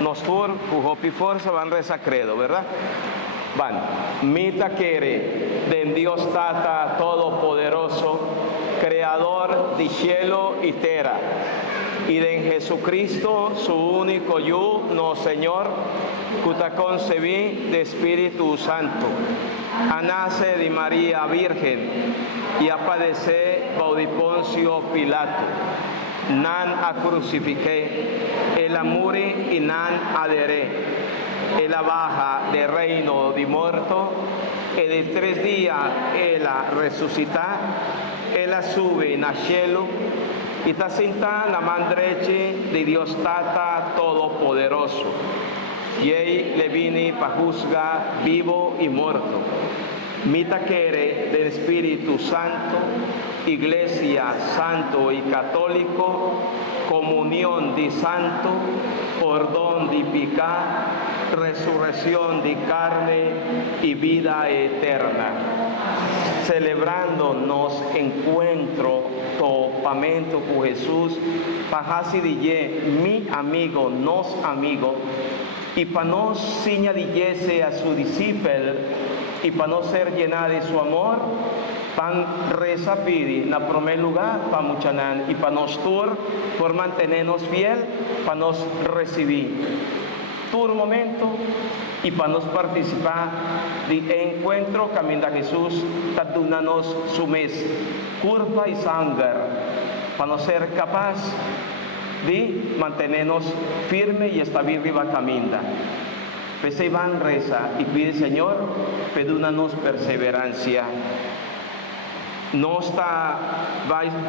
Nostur, Pujopi Forza, van reza credo, ¿verdad? Van. Mita quiere de Dios Tata Todopoderoso, Creador de cielo y tierra, y de Jesucristo, su único Hijo, no Señor, que te concebí de Espíritu Santo, a nace de María Virgen, y a padecer baudi Poncio Pilato, nan a crucifiqué, el amuri y nan adheré, ella baja de reino de muerto, y de 3 días ella resucita, ella sube en el cielo, y está sentada en la mano derecha de Dios Tata Todopoderoso. Y él le viene para juzgar vivo y muerto. Mita quiere del Espíritu Santo, Iglesia Santo y Católico, comunión de santo, perdón de pecado, resurrección de carne y vida eterna. Celebrándonos encuentro, topamento con Jesús, para así de mi amigo, nos amigo, y para nos señalillese a su discípulo, y para no ser llenada de su amor, pan reza pidi, en primer lugar, para muchanan, y para nos tur, por mantenernos fiel, para nos recibir. Tur momento, y para nos participar de encuentro, camino a Jesús, tadunanos su mes, curva y sangre, para no ser capaz de mantenernos firme y estabil viva caminda. Pues Iván reza y pide, Señor, perdónanos perseverancia. No está